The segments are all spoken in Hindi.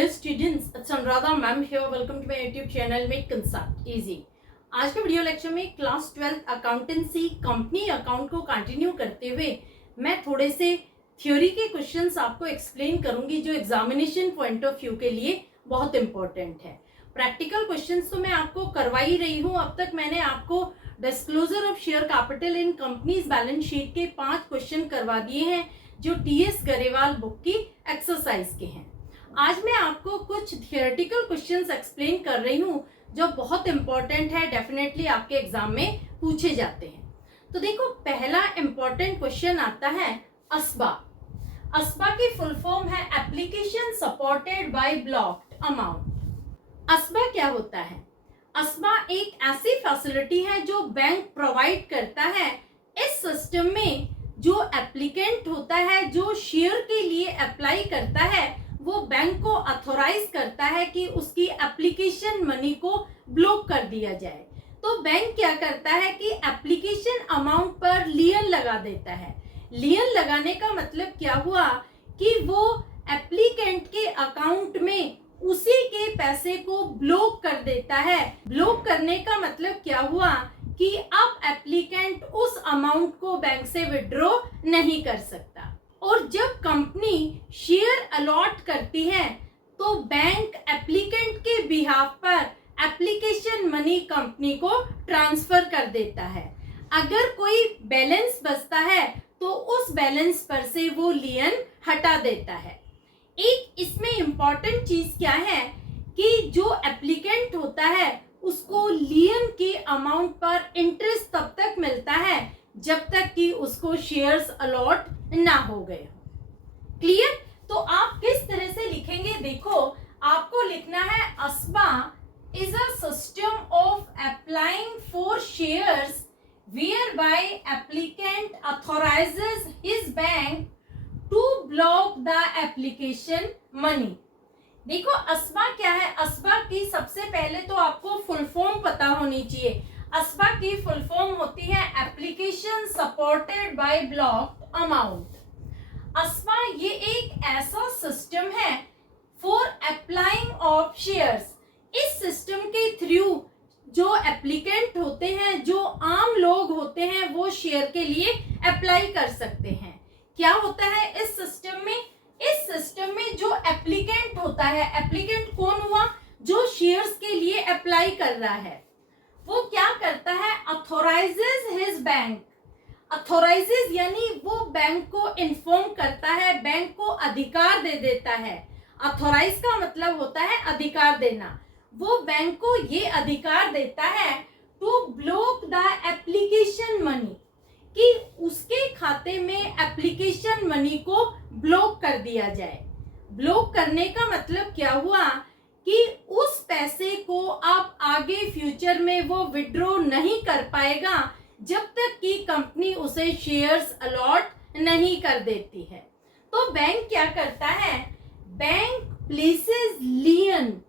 Hello students, it's Anuradha ma'am here. Welcome to my YouTube channel में कंसेप्ट इजी। आज के वीडियो लेक्चर में क्लास 12 अकाउंटेंसी कंपनी अकाउंट को कंटिन्यू करते हुए मैं थोड़े से थ्योरी के क्वेश्चंस आपको एक्सप्लेन करूंगी जो एग्जामिनेशन पॉइंट ऑफ व्यू के लिए बहुत इंपॉर्टेंट है। प्रैक्टिकल क्वेश्चंस तो मैं आपको करवा ही रही हूँ। अब तक मैंने आपको disclosure of share capital in companies balance sheet के 5 क्वेश्चन करवा दिए हैं जो टीएस गरेवाल बुक की एक्सरसाइज के हैं। आज मैं आपको कुछ थियोरेटिकल क्वेश्चंस एक्सप्लेन कर रही हूँ जो बहुत इंपॉर्टेंट है, डेफिनेटली आपके एग्जाम में पूछे जाते हैं। तो देखो, पहला इंपॉर्टेंट क्वेश्चन आता है अस्बा। अस्बा की फुल फॉर्म है application supported by blocked amount. ASBA क्या होता है? अस्बा एक ऐसी फैसिलिटी है जो बैंक प्रोवाइड करता है। इस सिस्टम में जो एप्लीकेंट होता है, जो शेयर के लिए अप्लाई करता है, वो बैंक को अथोराइज करता है कि उसकी एप्लीकेशन मनी को ब्लॉक कर दिया जाए। तो बैंक क्या करता है कि एप्लीकेशन अमाउंट पर लियन लगा देता है। लियन लगाने का मतलब क्या हुआ कि वो एप्लीकेंट के अकाउंट में उसी के पैसे को ब्लॉक कर देता है। ब्लॉक करने का मतलब क्या हुआ कि अब एप्लीकेंट उस अमाउंट को बैंक से विड्रॉ नहीं कर सकता। और जब कंपनी शेयर अलॉट करती है तो बैंक एप्लीकेंट के बिहाफ पर एप्लीकेशन मनी कंपनी को ट्रांसफर कर देता है। अगर कोई बैलेंस बचता है तो उस बैलेंस पर से वो लियन हटा देता है। एक इसमें इंपॉर्टेंट चीज क्या है कि जो एप्लीकेंट होता है उसको लियन के अमाउंट पर इंटरेस्ट तब तक मिलता है जब तक कि उसको शेयर्स अलॉट ना हो गए। क्लियर? तो आप किस तरह से लिखेंगे? देखो, आपको लिखना है ASBA is a system of applying for shares whereby applicant authorizes his bank to block the application money। देखो, अस्बा क्या है? अस्बा की सबसे पहले तो आपको फुल फॉर्म पता होनी चाहिए। अस्बा की फुल फॉर्म होती है application supported by blocked amount. ASBA ये एक ऐसा सिस्टम है फॉर अप्लाइंग ऑफ शेयर्स। इस सिस्टम के थ्रू जो एप्लीकेंट होते हैं, जो आम लोग होते हैं, वो शेयर के लिए अप्लाई कर सकते हैं। क्या होता है इस सिस्टम में? इस सिस्टम में जो एप्लीकेंट होता है, एप्लीकेंट कौन हुआ? जो शेयर्स के लिए अप्लाई कर रहा है, वो क्या करता है? अथोराइजेज हिज बैंक। अथोराइजेज यानी वो बैंक को इन्फॉर्म करता है, बैंक को अधिकार दे देता है। अथोराइज का मतलब होता है अधिकार देना। वो बैंक को ये अधिकार देता है to block the application money, कि उसके खाते में एप्लीकेशन मनी को ब्लॉक कर दिया जाए। ब्लॉक करने का मतलब क्या हुआ कि उस पैसे को अब आगे फ्यूचर में वो विड्रॉ नहीं कर पाएगा जब तक कि कंपनी उसे शेयर्स अलॉट नहीं कर देती है। तो बैंक क्या करता है? Bank places लियन।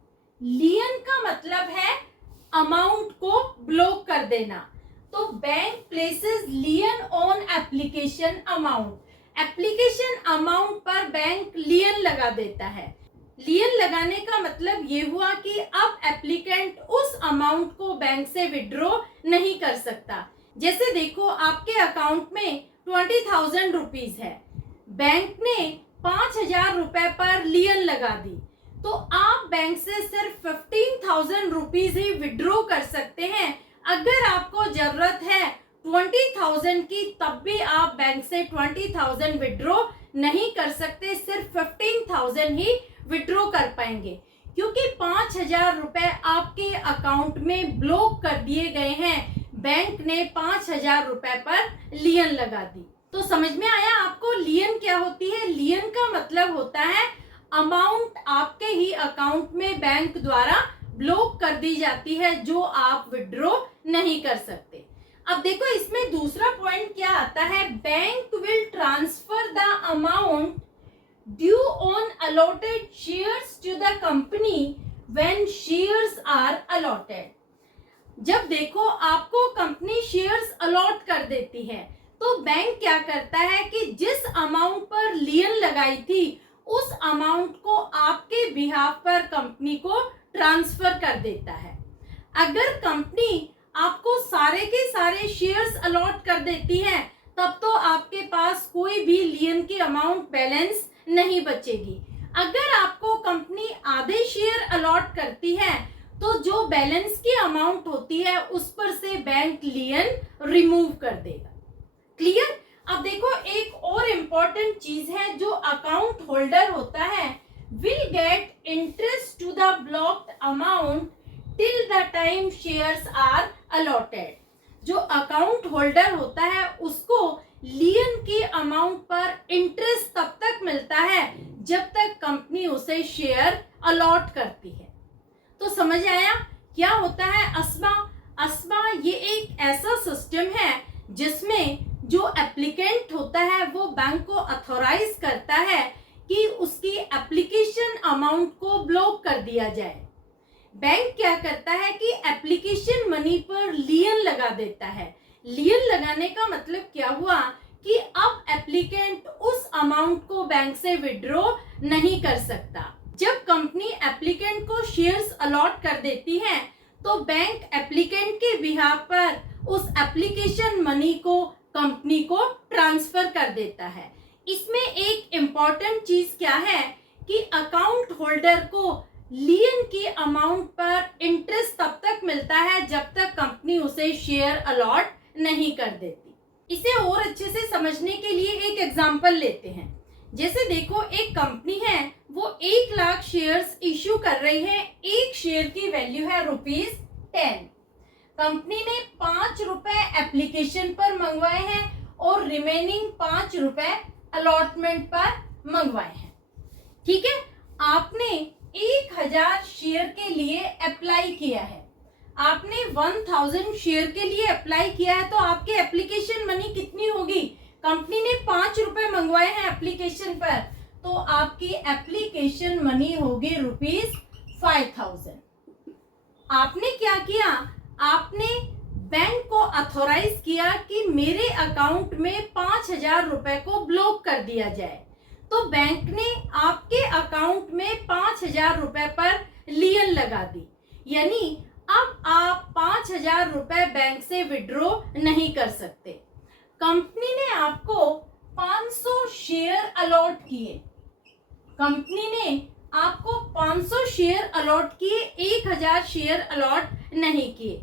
लियन का मतलब है अमाउंट को ब्लॉक कर देना। तो bank places lien on application amount. Application amount पर बैंक लियन लगा देता है। लियन लगाने का मतलब ये हुआ कि अब एप्लीकेंट उस अमाउंट को बैंक से विड्रॉ नहीं कर सकता। जैसे देखो, आपके अकाउंट में 20,000 रुपीज है, बैंक ने 5,000 रुपए पर लियन लगा दी, तो आप बैंक से सिर्फ 15,000 रुपीज ही विड्रॉ कर सकते हैं। अगर आपको जरूरत है 20,000 की, तब भी आप बैंक से 20,000 विड्रॉ नहीं कर सकते, सिर्फ 15,000 ही विड्रॉ कर पाएंगे, क्योंकि 5,000 रुपए आपके अकाउंट में ब्लॉक कर दिए गए हैं। बैंक ने 5,000 रुपए पर लियन लगा दी। तो समझ में आया आपको लियन क्या होती है? लियन का मतलब होता है अमाउंट आपके ही अकाउंट में बैंक द्वारा ब्लॉक कर दी जाती है जो आप विड्रॉ नहीं कर सकते। अब देखो, इसमें दूसरा पॉइंट क्या आता है? Bank will transfer the amount due on allotted shares to the company when shares are allotted. जब देखो, आपको कंपनी शेयर्स अलॉट कर देती है तो बैंक क्या करता है कि जिस अमाउंट पर लियन लगाई थी उस अमाउंट को आपके बिहाफ पर कंपनी को ट्रांसफर कर देता है। अगर कंपनी आपको सारे के सारे शेयर्स अलॉट कर देती है तब तो आपके पास कोई भी लियन की अमाउंट बैलेंस नहीं बचेगी। अगर आपको कंपनी आधे शेयर अलॉट करती है तो जो बैलेंस की अमाउंट होती है उस पर से बैंक लियन रिमूव कर देगा। क्लियर? अब देखो एक और इम्पोर्टेंट चीज है, जो अकाउंट होल्डर होता है will get interest to the blocked amount till the time shares are allotted. जो अकाउंट होल्डर होता है उसको लियन की अमाउंट पर इंटरेस्ट तब तक मिलता है जब तक कंपनी उसे शेयर अलॉट करती है। तो समझ आया क्या होता है अस्मा? अस्मा ये एक ऐसा सिस्टम है जिसमें जो एप्लीकेंट होता है वो बैंक को अथॉराइज करता है कि उसकी एप्लीकेशन अमाउंट को ब्लॉक कर दिया जाए। बैंक क्या करता है कि एप्लीकेशन मनी पर लियन लगा देता है। लियन लगाने का मतलब क्या हुआ कि अब एप्लीकेंट उस अमाउंट को बैंक से विड्रॉ नहीं कर सकता। जब कंपनी एप्लीकेंट को शेयर्स अलॉट कर देती है तो बैंक एप्लीकेंट के बिहाफ पर उस एप्लीकेशन मनी को कंपनी को ट्रांसफर कर देता है। इसमें एक इम्पॉर्टेंट चीज क्या है कि अकाउंट होल्डर को लियन की अमाउंट पर इंटरेस्ट तब तक मिलता है जब तक कंपनी उसे शेयर अलॉट नहीं कर देती। इसे और अच्छे से समझने के लिए एक एग्जांपल लेते हैं। जैसे देखो एक कंपनी है वो 1 लाख शेयर्स इश्यू कर रही है। एक शेयर की वैल्यू है ₹10। कंपनी ने ₹5 एप्लीकेशन पर मंगवाए हैं और रिमेनिंग ₹5 अलॉटमेंट पर मंगवाए हैं। ठीक है, आपने 1000 शेयर के लिए अप्लाई किया है। आपने 1000 शेयर के लिए अप्लाई किया है तो आपकी एप्लीकेशन मनी कितनी होगी? कंपनी ने ₹5 मंगवाए हैं एप्लीकेशन पर, तो आपकी एप्लीकेशन मनी होगी ₹5000। आपने क्या किया? आपने बैंक को अथॉराइज किया कि मेरे अकाउंट में ₹5000 को ब्लॉक कर दिया जाए। तो बैंक ने आपके अकाउंट में ₹5000 पर लियन लगा दी, यानी अब आप ₹5000 बैंक से विड्रॉ नहीं कर सकते। कंपनी ने आपको 500 शेयर अलॉट किए। कंपनी ने आपको 500 शेयर अलॉट किए, 1000 शेयर अलॉट नहीं किए।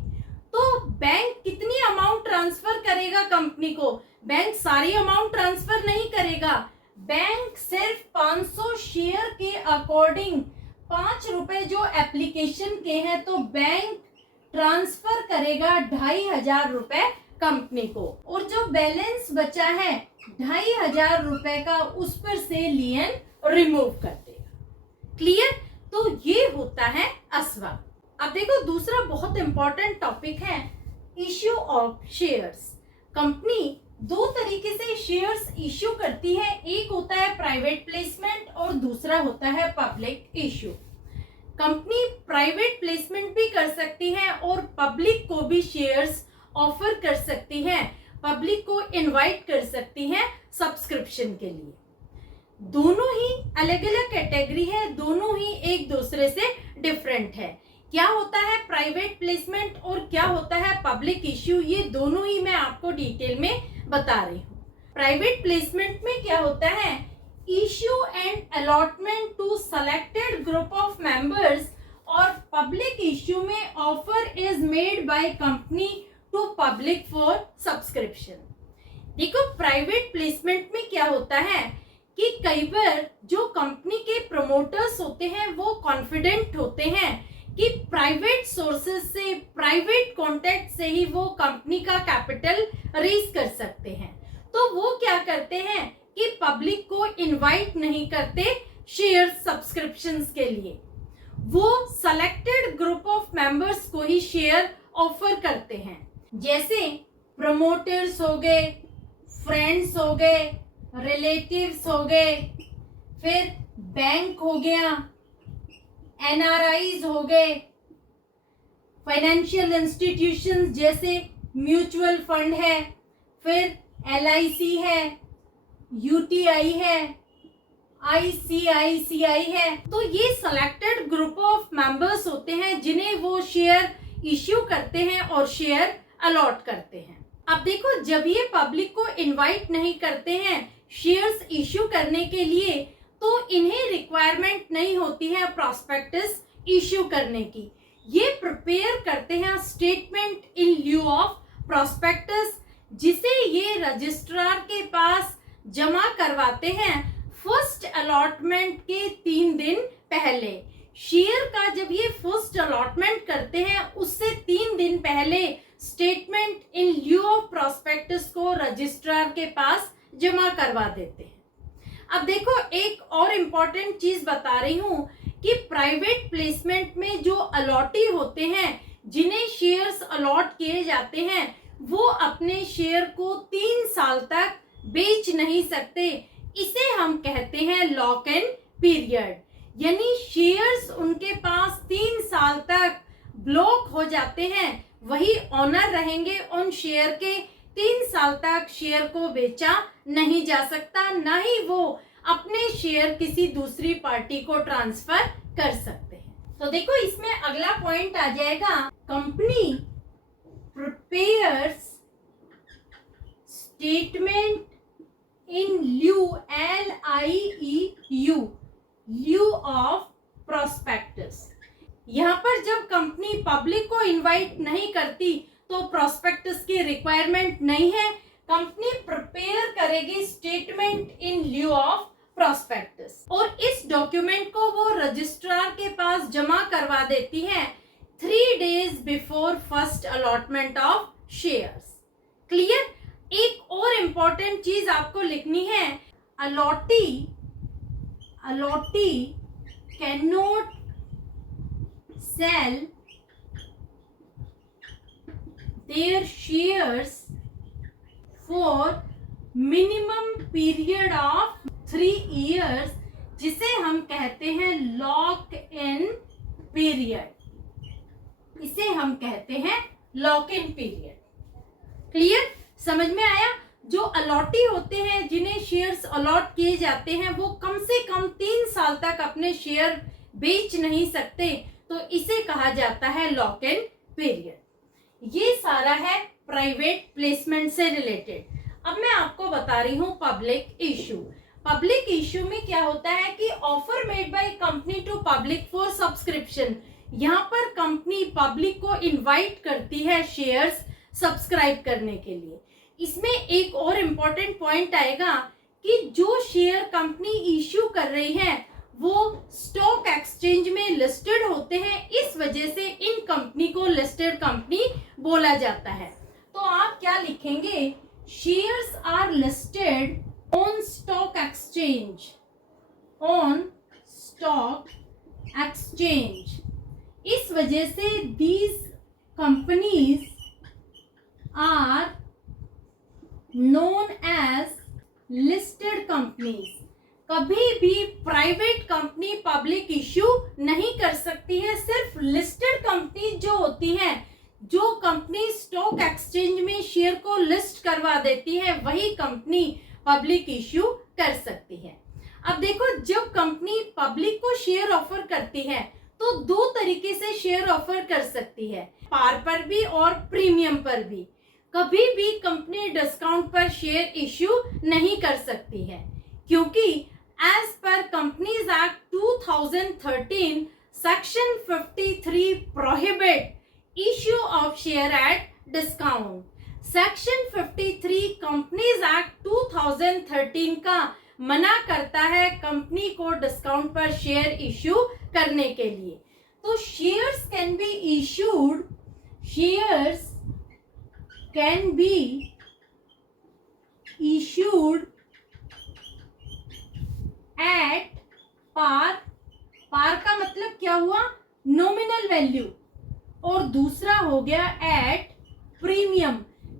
तो बैंक कितनी अमाउंट ट्रांसफर करेगा कंपनी को? बैंक सारी अमाउंट ट्रांसफर नहीं करेगा। बैंक सिर्फ 500 शेयर के अकॉर्डिंग ₹5 जो एप्लीकेशन के हैं तो बैंक ट्रांसफर करेगा ₹2500 कंपनी को, और जो बैलेंस बचा है ₹2500 का उस पर से लियन रिमूव कर देगा। क्लियर? तो ये होता है अस्वा। अब देखो दूसरा बहुत इंपॉर्टेंट टॉपिक है इश्यू ऑफ शेयर्स। कंपनी 2 तरीके से शेयर्स इश्यू करती है, एक होता है प्राइवेट प्लेसमेंट और दूसरा होता है public issue. Company private placement भी कर सकती है और पब्लिक को भी शेयर्स ऑफर कर सकती है, पब्लिक को इनवाइट कर सकती है सब्सक्रिप्शन के लिए। दोनों ही अलग अलग कैटेगरी है, दोनों ही एक दूसरे से डिफरेंट है। क्या होता है प्राइवेट प्लेसमेंट और क्या होता है पब्लिक इश्यू, ये दोनों ही मैं आपको डिटेल में बता रही हूँ। प्राइवेट प्लेसमेंट में क्या होता है? Issue and allotment to selected group of members, और पब्लिक इश्यू में offer is made by company to public for subscription. देखो प्राइवेट प्लेसमेंट में क्या होता है कि कई बार जो कंपनी के प्रमोटर्स होते हैं वो कॉन्फिडेंट होते हैं कि प्राइवेट सोर्सेज से, प्राइवेट कॉन्टैक्ट से ही वो कंपनी का कैपिटल रेज कर सकते हैं। तो वो क्या करते हैं कि पब्लिक को इनवाइट नहीं करते शेयर सब्सक्रिप्शंस के लिए, वो सेलेक्टेड ग्रुप ऑफ मेंबर्स को ही शेयर ऑफर करते हैं। जैसे प्रमोटर्स हो गए, फ्रेंड्स हो गए, रिलेटिव्स हो गए, फिर बैंक हो गया, एनआरआईज हो गए, फाइनेंशियल इंस्टीट्यूशंस जैसे म्यूचुअल फंड है, फिर एलआईसी है, यूटीआई है, ICICI है। तो ये सिलेक्टेड ग्रुप ऑफ मेंबर्स होते हैं जिन्हें वो शेयर इश्यू करते हैं और शेयर अलॉट करते हैं। अब देखो, जब ये पब्लिक को इनवाइट नहीं करते हैं शेयर्स इश्यू करने के लिए, तो इन्हें रिक्वायरमेंट नहीं होती है प्रॉस्पेक्टस इश्यू करने की। ये प्रिपेयर करते हैं स्टेटमेंट इन ल्यू ऑफ प्रॉस्पेक्टस, जिसे ये रजिस्ट्रार के पास जमा करवाते हैं फर्स्ट अलॉटमेंट के 3 दिन पहले। शेयर का जब ये फर्स्ट अलॉटमेंट करते हैं उससे 3 दिन पहले स्टेटमेंट इन ल्यू ऑफ प्रॉस्पेक्टस को रजिस्ट्रार के पास जमा करवा देते हैं। अब देखो, एक और इम्पॉर्टेंट चीज बता रही हूं कि प्राइवेट प्लेसमेंट में जो अलॉटी होते हैं, जिन्हें शेयर्स अलॉट किए जाते हैं, वो अपने शेयर को 3 साल तक बेच नहीं सकते। इसे हम कहते हैं लॉक इन पीरियड, यानी शेयर्स उनके पास 3 साल तक ब्लॉक हो जाते हैं, वही ऑनर रहेंगे उन शेयर के। 3 साल तक शेयर को बेचा नहीं जा सकता, ना ही वो अपने शेयर किसी दूसरी पार्टी को ट्रांसफर कर सकते हैं। तो देखो, इसमें अगला पॉइंट आ जाएगा, company prepares statement in lieu LIEU lieu of prospectus. यहाँ पर जब कंपनी पब्लिक को इनवाइट नहीं करती तो प्रॉस्पेक्टस की रिक्वायरमेंट नहीं है। कंपनी प्रिपेयर करेगी स्टेटमेंट इन ल्यू ऑफ प्रॉस्पेक्टस और इस डॉक्यूमेंट को वो रजिस्ट्रार के पास जमा करवा देती है 3 days before first allotment of shares. Clear? एक और इम्पोर्टेंट चीज आपको लिखनी है, allottee can not sell their shares for minimum period of 3 years, जिसे हम कहते हैं लॉक इन पीरियड। इसे हम कहते हैं लॉक इन पीरियड। क्लियर? समझ में आया? जो अलॉटी होते हैं, जिन्हें शेयर्स अलॉट किए जाते हैं, वो कम से कम 3 साल तक अपने शेयर बेच नहीं सकते, तो इसे कहा जाता है लॉक इन पीरियड। ये सारा है प्राइवेट प्लेसमेंट से रिलेटेड। अब मैं आपको बता रही हूँ पब्लिक इश्यू। पब्लिक इश्यू में क्या होता है कि offer made by company to public for subscription. यहाँ पर कंपनी पब्लिक को इनवाइट करती है शेयर्स सब्सक्राइब करने के लिए। इसमें एक और इम्पोर्टेंट पॉइंट आएगा कि जो शेयर कंपनी इश्यू कर रही है वो स्टॉक एक्सचेंज में लिस्टेड होते हैं, इस वजह से इन कंपनी को लिस्टेड कंपनी बोला जाता है। तो आप क्या लिखेंगे, shares are listed on stock exchange. इस वजह से these companies are known as listed companies. कभी भी प्राइवेट कंपनी पब्लिक इश्यू नहीं कर सकती है। सिर्फ लिस्टेड कंपनी जो होती हैं, जो कंपनी स्टॉक एक्सचेंज में शेयर को लिस्ट करवा देती है, वही कंपनी पब्लिक इश्यू कर सकती है। अब देखो, जब कंपनी पब्लिक को शेयर ऑफर करती है तो 2 तरीके से शेयर ऑफर कर सकती है, पार पर भी और प्रीमियम पर भी। कभी भी कंपनी डिस्काउंट पर शेयर इश्यू नहीं कर सकती है, क्योंकि as per Companies Act 2013 Section 53 prohibit issue of share at discount. Section 53 Companies Act 2013 का मना करता है कंपनी को डिस्काउंट पर शेयर इश्यू करने के लिए। तो shares can be issued at par. Par का मतलब क्या हुआ, नॉमिनल वैल्यू, और दूसरा हो गया एट प्रीमियम।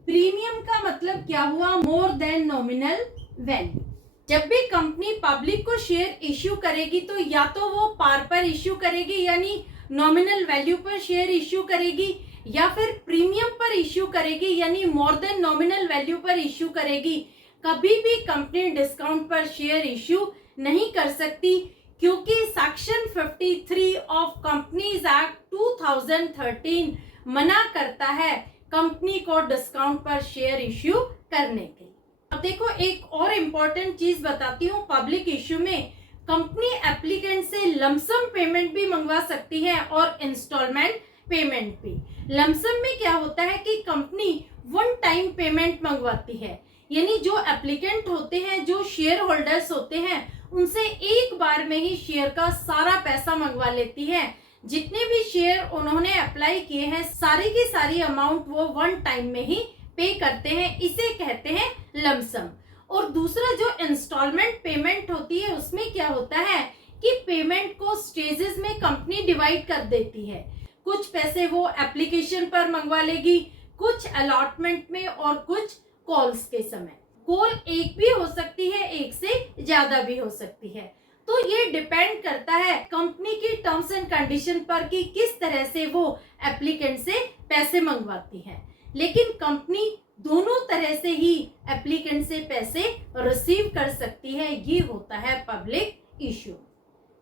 प्रीमियम का मतलब क्या हुआ, मोर देन नॉमिनल वैल्यू। जब भी कंपनी पब्लिक को शेयर इश्यू करेगी तो या तो वो पार पर इश्यू करेगी, यानी नॉमिनल वैल्यू पर शेयर इश्यू करेगी, या फिर प्रीमियम पर इश्यू करेगी, यानी मोर देन नॉमिनल वैल्यू पर इश्यू करेगी। कभी भी कंपनी डिस्काउंट पर शेयर इश्यू नहीं कर सकती, क्योंकि सेक्शन 53 ऑफ कंपनीज एक्ट 2013 मना करता है कंपनी को डिस्काउंट पर शेयर इश्यू करने के लिए। अब देखो एक और इम्पोर्टेंट चीज बताती हूँ, पब्लिक इश्यू में कंपनी एप्लीकेंट से लमसम पेमेंट भी मंगवा सकती है और इंस्टॉलमेंट पेमेंट भी। लमसम में क्या होता है कि कंपनी वन टाइम पेमेंट मंगवाती है, यानी जो एप्लीकेंट होते हैं, जो शेयर होल्डर्स होते हैं, उनसे एक बार में ही शेयर का सारा पैसा मंगवा लेती है। जितने भी शेयर उन्होंने अप्लाई किए हैं, सारी की सारी अमाउंट वो वन टाइम में ही पे करते हैं, इसे कहते हैं लमसम। और दूसरा जो इंस्टॉलमेंट पेमेंट होती है, उसमें क्या होता है कि पेमेंट को स्टेजेस में कंपनी डिवाइड कर देती है। कुछ पैसे वो एप्लीकेशन पर मंगवा लेगी, कुछ अलॉटमेंट में और कुछ कॉल्स के समय। कॉल एक भी हो सकती है, एक से ज्यादा भी हो सकती है। तो ये डिपेंड करता है कंपनी की टर्म्स एंड कंडीशन पर कि किस तरह से वो एप्लीकेंट से पैसे मंगवाती है। लेकिन कंपनी दोनों तरह से ही एप्लीकेंट से पैसे रिसीव कर सकती है। ये होता है पब्लिक इश्यू।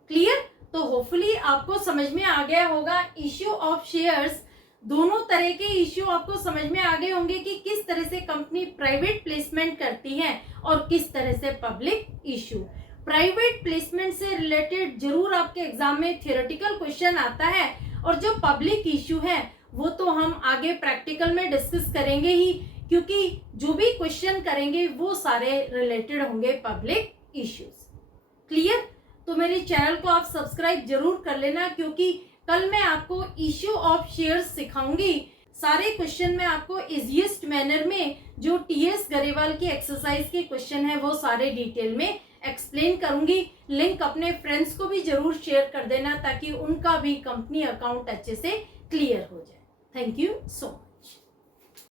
क्लियर? तो होपफुली आपको समझ में आ गया होगा इश्यू ऑफ शेयर्स। दोनों तरह के इश्यू आपको समझ में आ गए होंगे कि किस तरह से कंपनी प्राइवेट प्लेसमेंट करती है और किस तरह से पब्लिक इश्यू। प्राइवेट प्लेसमेंट से रिलेटेड जरूर आपके एग्जाम में थियोरेटिकल क्वेश्चन आता है, और जो पब्लिक इश्यू है वो तो हम आगे प्रैक्टिकल में डिस्कस करेंगे ही, क्योंकि जो भी क्वेश्चन करेंगे वो सारे रिलेटेड होंगे पब्लिक इश्यूज। क्लियर? तो मेरे चैनल को आप सब्सक्राइब जरूर कर लेना, क्योंकि कल मैं आपको इश्यू ऑफ शेयर्स सिखाऊंगी। सारे क्वेश्चन मैं आपको इजीएस्ट मैनर में, जो टीएस गरेवाल की एक्सरसाइज के क्वेश्चन है, वो सारे डिटेल में एक्सप्लेन करूंगी। लिंक अपने फ्रेंड्स को भी जरूर शेयर कर देना, ताकि उनका भी कंपनी अकाउंट अच्छे से क्लियर हो जाए। Thank you so much.